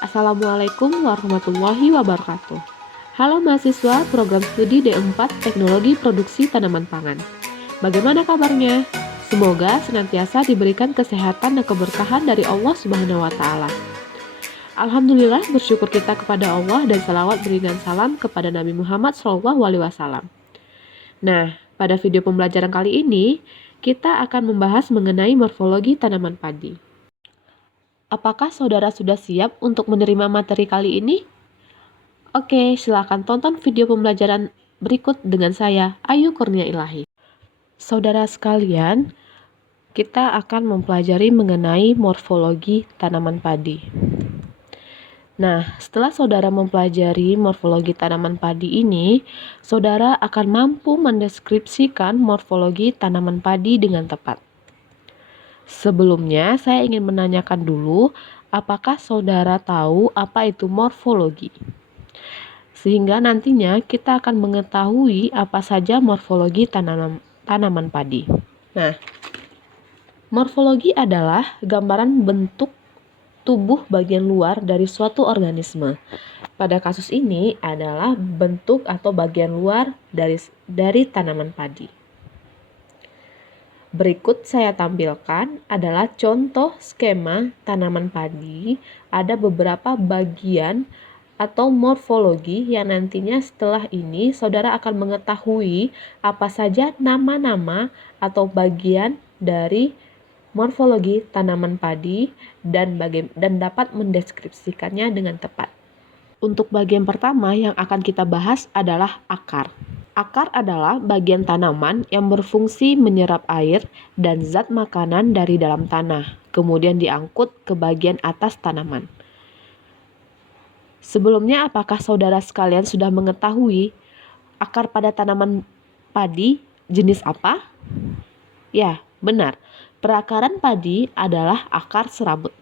Assalamualaikum warahmatullahi wabarakatuh. Halo mahasiswa program studi D4 Teknologi Produksi Tanaman Pangan. Bagaimana kabarnya? Semoga senantiasa diberikan kesehatan dan keberkahan dari Allah Subhanahu wa taala. Alhamdulillah, bersyukur kita kepada Allah dan salawat berikan salam kepada Nabi Muhammad SAW. Nah, pada video pembelajaran kali ini kita akan membahas mengenai morfologi tanaman padi. Apakah saudara sudah siap untuk menerima materi kali ini? Oke, silakan tonton video pembelajaran berikut dengan saya, Ayu Kurnia Ilahi. Saudara sekalian, kita akan mempelajari mengenai morfologi tanaman padi. Nah, setelah saudara mempelajari morfologi tanaman padi ini, saudara akan mampu mendeskripsikan morfologi tanaman padi dengan tepat. Sebelumnya, saya ingin menanyakan dulu, apakah saudara tahu apa itu morfologi? Sehingga nantinya kita akan mengetahui apa saja morfologi tanaman padi. Nah, morfologi adalah gambaran bentuk tubuh bagian luar dari suatu organisme. Pada kasus ini adalah bentuk atau bagian luar dari tanaman padi. Berikut saya tampilkan adalah contoh skema tanaman padi. Ada beberapa bagian atau morfologi yang nantinya setelah ini saudara akan mengetahui apa saja nama-nama atau bagian dari morfologi tanaman padi dan dapat mendeskripsikannya dengan tepat. Untuk bagian pertama yang akan kita bahas adalah akar. Akar adalah bagian tanaman yang berfungsi menyerap air dan zat makanan dari dalam tanah, kemudian diangkut ke bagian atas tanaman. Sebelumnya, apakah saudara sekalian sudah mengetahui akar pada tanaman padi jenis apa? Ya, benar. Perakaran padi adalah akar serabut.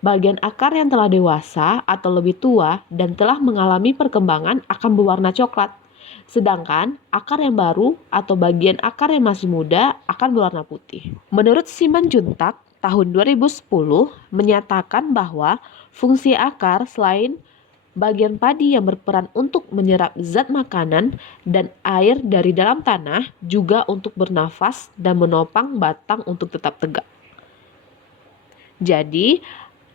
Bagian akar yang telah dewasa atau lebih tua dan telah mengalami perkembangan akan berwarna coklat. Sedangkan akar yang baru atau bagian akar yang masih muda akan berwarna putih. Menurut Simanjuntak tahun 2010 menyatakan bahwa fungsi akar selain bagian padi yang berperan untuk menyerap zat makanan dan air dari dalam tanah juga untuk bernafas dan menopang batang untuk tetap tegak. Jadi,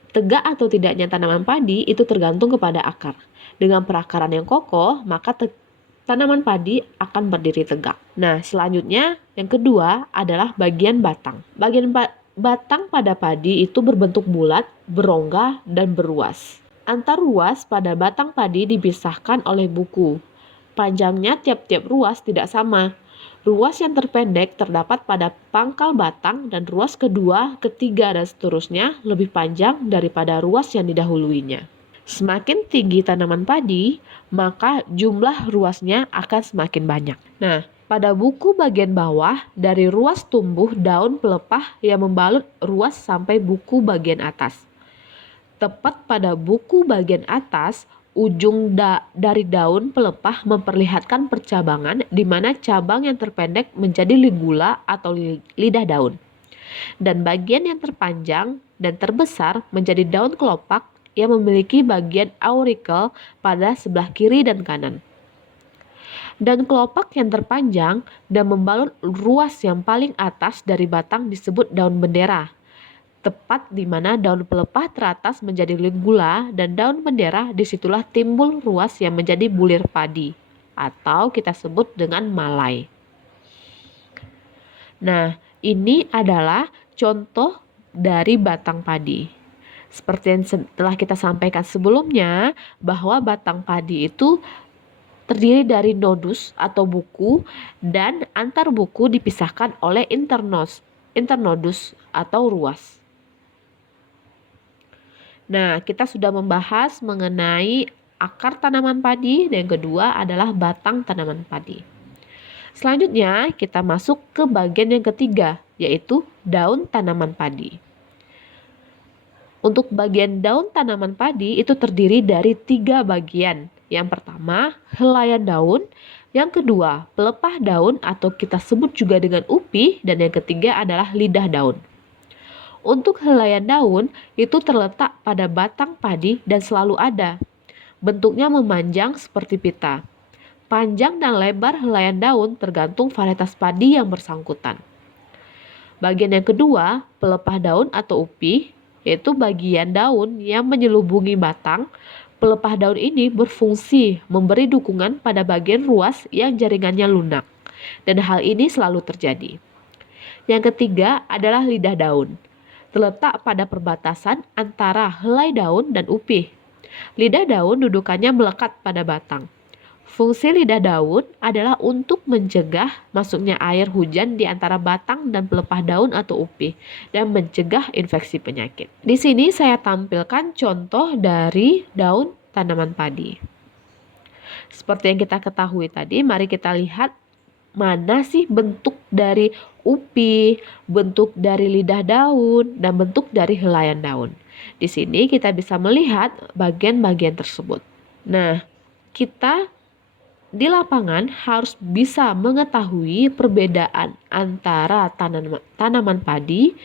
tegak atau tidaknya tanaman padi itu tergantung kepada akar. Dengan perakaran yang kokoh, maka tanaman padi akan berdiri tegak. Nah, selanjutnya yang kedua adalah bagian batang. Bagian batang pada padi itu berbentuk bulat, berongga, dan beruas. Antar ruas pada batang padi dipisahkan oleh buku. Panjangnya tiap-tiap ruas tidak sama. Ruas yang terpendek terdapat pada pangkal batang dan ruas kedua, ketiga, dan seterusnya lebih panjang daripada ruas yang didahuluinya. Semakin tinggi tanaman padi, maka jumlah ruasnya akan semakin banyak. Nah, pada buku bagian bawah, dari ruas tumbuh daun pelepah yang membalut ruas sampai buku bagian atas. Tepat pada buku bagian atas, ujung dari daun pelepah memperlihatkan percabangan di mana cabang yang terpendek menjadi ligula atau lidah daun. Dan bagian yang terpanjang dan terbesar menjadi daun kelopak yang memiliki bagian aurikel pada sebelah kiri dan kanan. Dan kelopak yang terpanjang dan membalut ruas yang paling atas dari batang disebut daun bendera. Tepat di mana daun pelepah teratas menjadi ligula dan daun bendera, disitulah timbul ruas yang menjadi bulir padi atau kita sebut dengan malai. Nah, ini adalah contoh dari batang padi. Seperti yang telah kita sampaikan sebelumnya, bahwa batang padi itu terdiri dari nodus atau buku dan antar buku dipisahkan oleh internodus atau ruas. Nah, kita sudah membahas mengenai akar tanaman padi dan yang kedua adalah batang tanaman padi. Selanjutnya, kita masuk ke bagian yang ketiga, yaitu daun tanaman padi. Untuk bagian daun tanaman padi itu terdiri dari 3 bagian. Yang pertama, helaian daun. Yang kedua, pelepah daun atau kita sebut juga dengan upi. Dan yang ketiga adalah lidah daun. Untuk helaian daun, itu terletak pada batang padi dan selalu ada. Bentuknya memanjang seperti pita. Panjang dan lebar helaian daun tergantung varietas padi yang bersangkutan. Bagian yang kedua, pelepah daun atau upih, yaitu bagian daun yang menyelubungi batang. Pelepah daun ini berfungsi memberi dukungan pada bagian ruas yang jaringannya lunak, dan hal ini selalu terjadi. Yang ketiga adalah lidah daun, terletak pada perbatasan antara helai daun dan upih. Lidah daun dudukannya melekat pada batang. Fungsi lidah daun adalah untuk mencegah masuknya air hujan di antara batang dan pelepah daun atau upih dan mencegah infeksi penyakit. Di sini saya tampilkan contoh dari daun tanaman padi. Seperti yang kita ketahui tadi, mari kita lihat mana sih bentuk dari upih, bentuk dari lidah daun, dan bentuk dari helaian daun. Di sini kita bisa melihat bagian-bagian tersebut. Nah, kita di lapangan harus bisa mengetahui perbedaan antara tanaman padi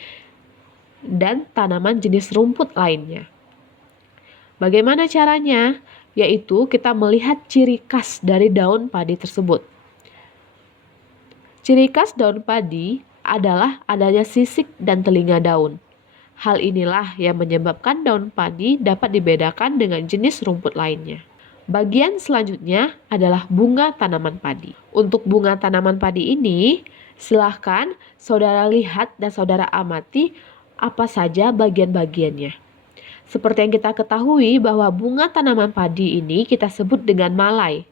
dan tanaman jenis rumput lainnya. Bagaimana caranya? Yaitu kita melihat ciri khas dari daun padi tersebut. Ciri khas daun padi adalah adanya sisik dan telinga daun. Hal inilah yang menyebabkan daun padi dapat dibedakan dengan jenis rumput lainnya. Bagian selanjutnya adalah bunga tanaman padi. Untuk bunga tanaman padi ini, silahkan saudara lihat dan saudara amati apa saja bagian-bagiannya. Seperti yang kita ketahui bahwa bunga tanaman padi ini kita sebut dengan malai.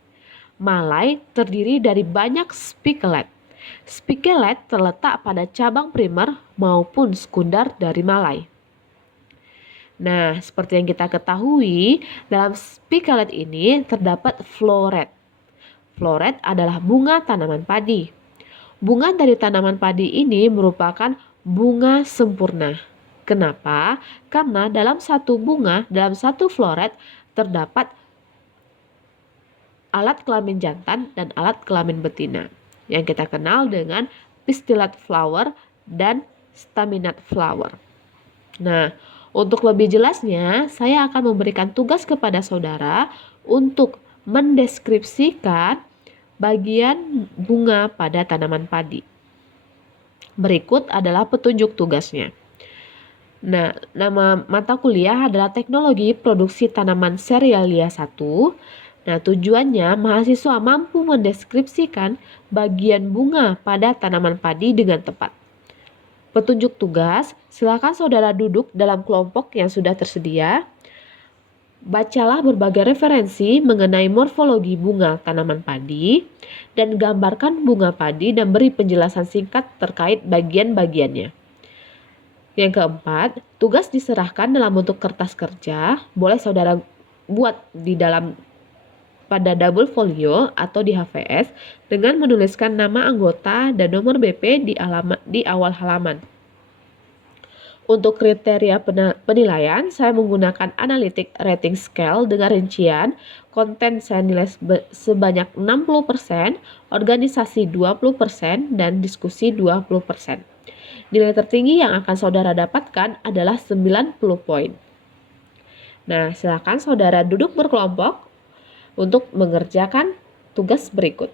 Malai terdiri dari banyak spikelet. Spikelet terletak pada cabang primer maupun sekunder dari malai. Nah, seperti yang kita ketahui, dalam spikelet ini terdapat floret. Floret adalah bunga tanaman padi. Bunga dari tanaman padi ini merupakan bunga sempurna. Kenapa? Karena dalam satu bunga, dalam satu floret, terdapat alat kelamin jantan dan alat kelamin betina, yang kita kenal dengan pistillate flower dan staminate flower. Nah, untuk lebih jelasnya, saya akan memberikan tugas kepada saudara untuk mendeskripsikan bagian bunga pada tanaman padi. Berikut adalah petunjuk tugasnya. Nah, nama mata kuliah adalah Teknologi Produksi Tanaman Cerealia 1. Nah, tujuannya mahasiswa mampu mendeskripsikan bagian bunga pada tanaman padi dengan tepat. Petunjuk tugas, silakan saudara duduk dalam kelompok yang sudah tersedia. Bacalah berbagai referensi mengenai morfologi bunga tanaman padi dan gambarkan bunga padi dan beri penjelasan singkat terkait bagian-bagiannya. Yang keempat, tugas diserahkan dalam bentuk kertas kerja, boleh saudara buat pada double folio atau di HVS dengan menuliskan nama anggota dan nomor BP di awal halaman. Untuk kriteria penilaian, saya menggunakan analytic rating scale dengan rincian konten saya nilai sebanyak 60%, organisasi 20%, dan diskusi 20%. Nilai tertinggi yang akan saudara dapatkan adalah 90 poin. Nah, silakan saudara duduk berkelompok untuk mengerjakan tugas berikut.